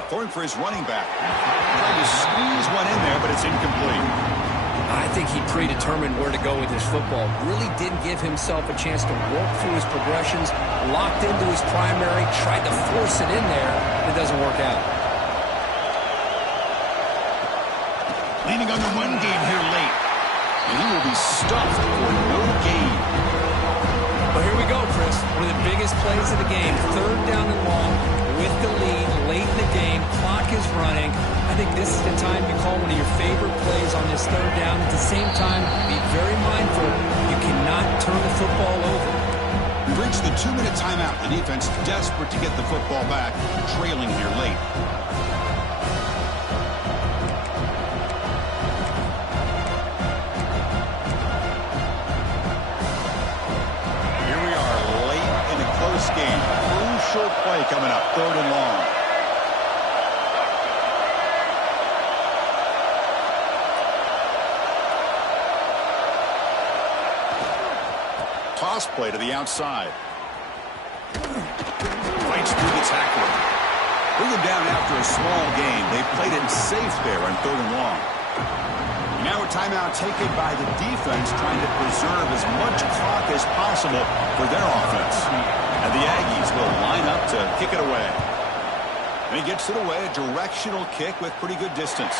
Throwing for his running back. Trying to squeeze one in there, but it's incomplete. I think he predetermined where to go with his football. Really didn't give himself a chance to work through his progressions. Locked into his primary, tried to force it in there. It doesn't work out. Leaning on the run game here late. And he will be stuffed for no gain. Well, here we go, Chris. One of the biggest plays of the game. 3rd down and long with the lead late in the game. Clock is running. I think this is the time you call one of your favorite plays on this 3rd down. At the same time, be very mindful. You cannot turn the football over. We've reached the 2-minute timeout. The defense desperate to get the football back, trailing here late. Game. Crucial play coming up. 3rd and long. Toss play to the outside. Fights through the tackler. Bring him down after a small gain. They played it safe there on 3rd and long. Now a timeout taken by the defense, trying to preserve as much clock as possible for their offense. And the Aggies will line up to kick it away. And he gets it away, a directional kick with pretty good distance.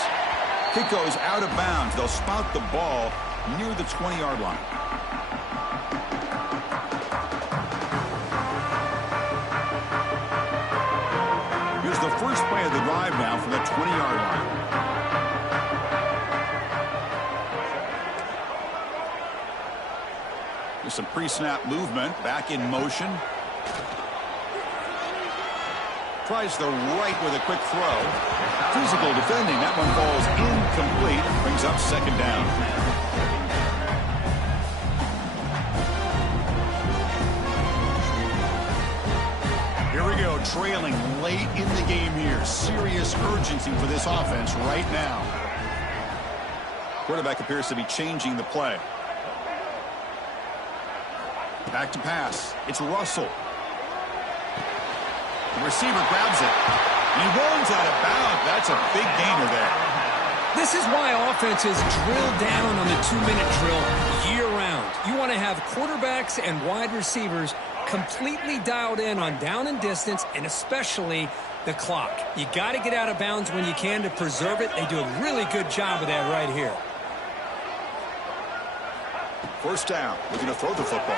Kick goes out of bounds. They'll spout the ball near the 20-yard line. Here's the first play of the drive now from the 20-yard line. There's some pre-snap movement, back in motion. Tries the right with a quick throw. Physical defending. That one falls incomplete. Brings up 2nd down. Here we go. Trailing late in the game here. Serious urgency for this offense right now. Quarterback appears to be changing the play. Back to pass. It's Russell. The receiver grabs it. And he rolls out of bounds. That's a big gainer there. This is why offenses drill down on the 2-minute drill year-round. You want to have quarterbacks and wide receivers completely dialed in on down and distance, and especially the clock. You got to get out of bounds when you can to preserve it. They do a really good job of that right here. 1st down. Looking to throw the football.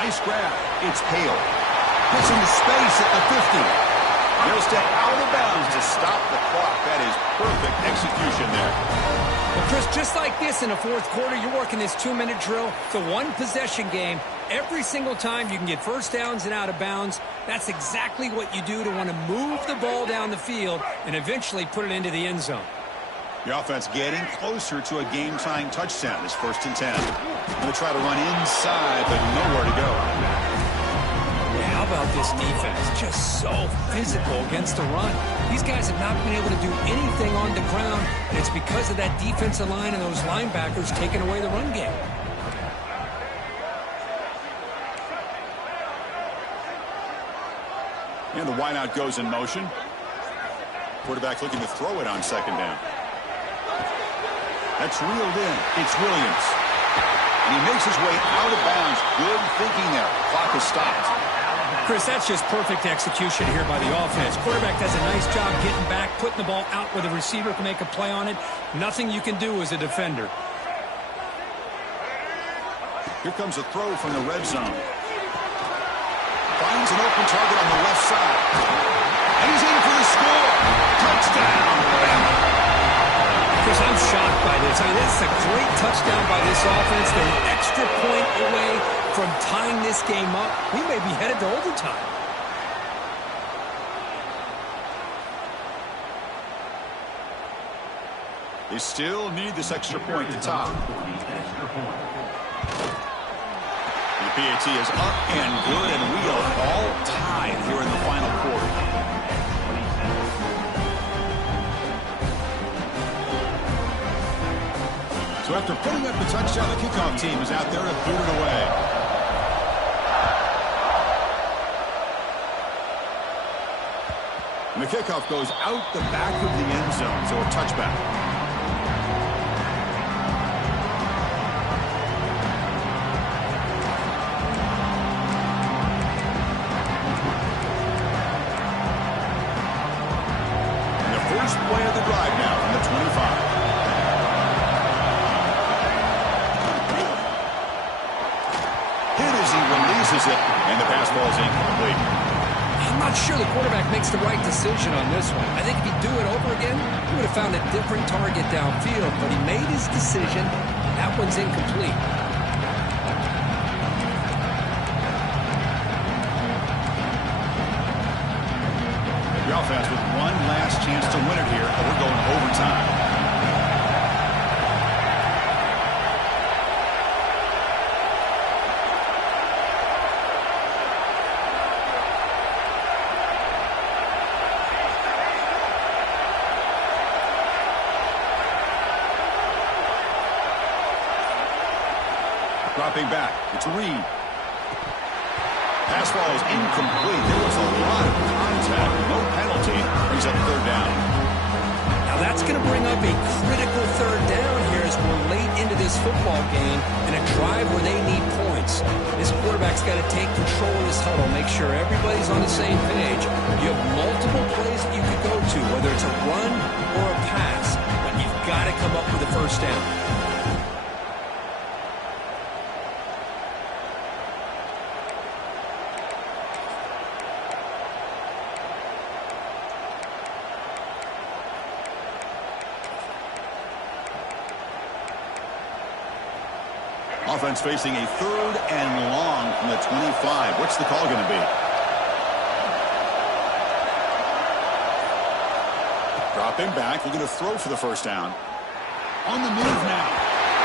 Nice grab. It's Hale. Gets into space at the 50. He'll step out of bounds to stop the clock. That is perfect execution there. Well, Chris, just like this in the 4th quarter, you're working this 2-minute drill. It's a one-possession game. Every single time you can get 1st downs and out of bounds, that's exactly what you do to want to move the ball down the field and eventually put it into the end zone. The offense getting closer to a game-tying touchdown. It's 1st and 10. Going to try to run inside, but nowhere to go. Yeah, how about this defense? Just so physical against the run. These guys have not been able to do anything on the ground, and it's because of that defensive line and those linebackers taking away the run game. And the wideout goes in motion. Quarterback looking to throw it on second down. That's reeled in. It's Williams. And he makes his way out of bounds. Good thinking there. Clock is stopped. Chris, that's just perfect execution here by the offense. Quarterback does a nice job getting back, putting the ball out where the receiver can make a play on it. Nothing you can do as a defender. Here comes a throw from the red zone. Finds an open target on the left side. And he's in for the score. Touchdown. Chris, I'm shocked by this. I mean, this is a great touchdown by this offense. They're an extra point away from tying this game up. We may be headed to overtime. They still need this extra point to top. The PAT is up and good, and we are all tied here in the final quarter. So after putting up the touchdown, the kickoff team is out there to boot it away. And the kickoff goes out the back of the end zone, so a touchback. Play of the drive now from the 25. Hit as he releases it, and the pass ball is incomplete. I'm not sure the quarterback makes the right decision on this one. I think if he'd do it over again, he would have found a different target downfield, but he made his decision. That one's incomplete. The offense with one last chance to win it here, and we're going overtime. Dropping back, it's Reed. Pass ball is incomplete. There was a lot of contact. No penalty. Brings up third down. Now that's going to bring up a critical third down here as we're late into this football game in a drive where they need points. This quarterback's got to take control of this huddle, make sure everybody's on the same page. You have multiple plays that you could go to, whether it's a run or a pass, but you've got to come up with a first down. Offense facing a third and long from the 25. What's the call going to be? Dropping back, looking to throw for the first down. On the move now.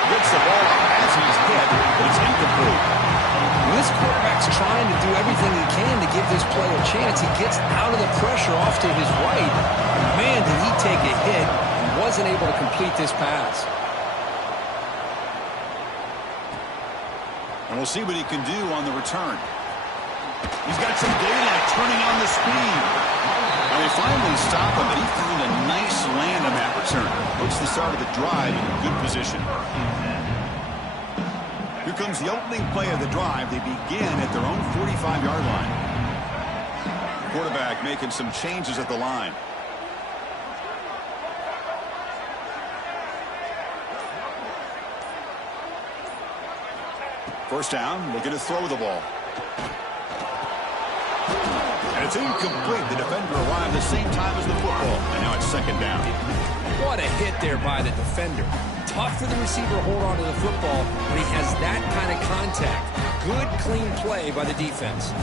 Gets the ball off as he's hit, but it's incomplete. When this quarterback's trying to do everything he can to give this play a chance, he gets out of the pressure off to his right. Man, did he take a hit and wasn't able to complete this pass. And we'll see what he can do on the return. He's got some daylight turning on the speed. And they finally stop him, but he found a nice land on that return. Puts the start of the drive in good position. Here comes the opening play of the drive. They begin at their own 45-yard line. Quarterback making some changes at the line. First down, looking to throw the ball. And it's incomplete. The defender arrived the same time as the football. And now it's second down. What a hit there by the defender. Tough for the receiver to hold on to the football when he has that kind of contact. Good, clean play by the defense.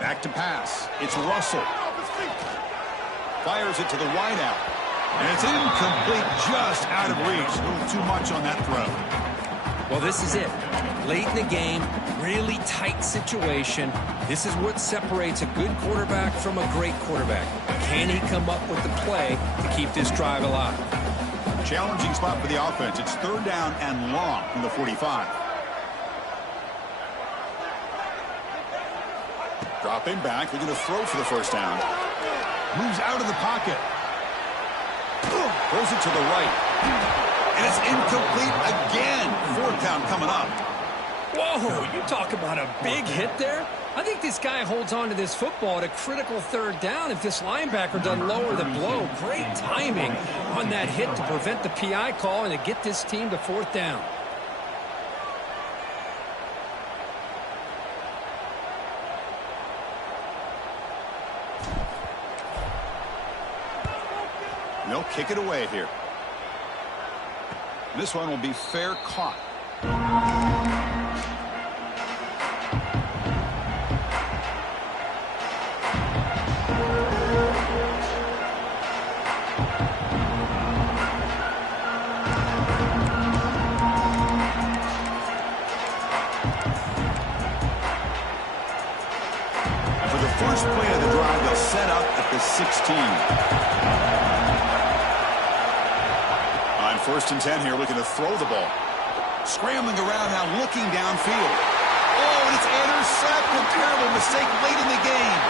Back to pass. It's Russell. Fires it to the wideout. And it's incomplete, just out of reach. A little too much on that throw. Well, this is it. Late in the game, really tight situation. This is what separates a good quarterback from a great quarterback. Can he come up with the play to keep this drive alive? Challenging spot for the offense. It's 3rd down and long from the 45. Dropping back. They're going to throw for the 1st down. Moves out of the pocket. Throws it to the right. And it's incomplete again. 4th down coming up. Whoa, you talk about a big hit there. I think this guy holds on to this football at a critical 3rd down if this linebacker doesn't lower the blow. Great timing on that hit to prevent the PI call and to get this team to 4th down. They'll kick it away here. This one will be fair caught. For the first play of the drive, they'll set up at the 16. 1st and 10 here, looking to throw the ball. Scrambling around now, looking downfield. Oh, and it's intercepted. Terrible mistake late in the game.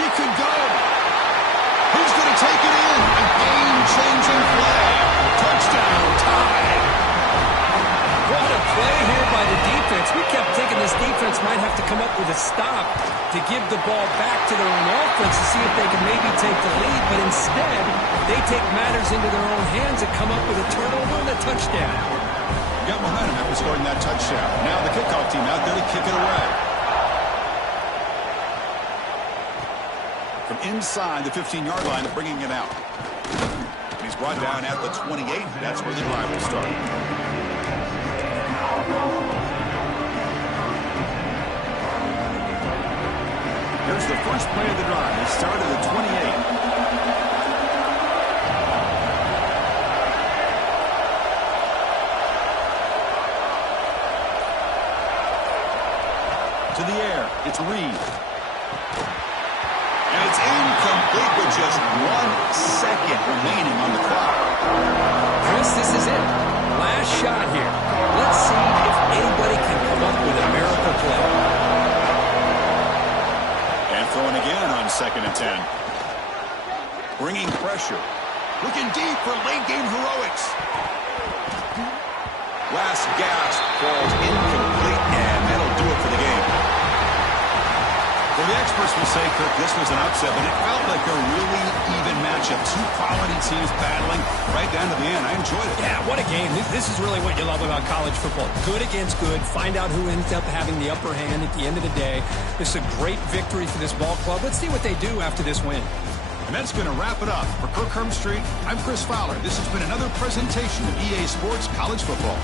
He could go. He's going to take it in. A game-changing play. Touchdown, tie. What a play here by the defense. We kept thinking this defense might have to come up with a stop to give the ball back to their own offense to see if they can maybe take the lead, but instead they take matters into their own hands and come up with a turnover and a touchdown. Got behind him after scoring that touchdown. Now the kickoff team out there to kick it away. From inside the 15-yard line, bringing it out. He's brought down at the 28. That's where the drive will start. Here's the first play of the drive. They start at the 28. To the air. It's Reed. And it's incomplete with just 1 second remaining on the clock. Chris, this is it. Last shot here. Let's see if anybody can come up with a miracle play. And throwing again on 2nd and 10. Bringing pressure. Looking deep for late game heroics. Last gasp falls incomplete, and that'll do it for the game. Well, the experts will say, Kirk, this was an upset, but it felt like a really even matchup. 2 quality teams battling right down to the end. I enjoyed it. Yeah, what a game. This is really what you love about college football. Good against good. Find out who ends up having the upper hand at the end of the day. This is a great victory for this ball club. Let's see what they do after this win. And that's going to wrap it up. For Kirk Herbstreit, I'm Chris Fowler. This has been another presentation of EA Sports College Football.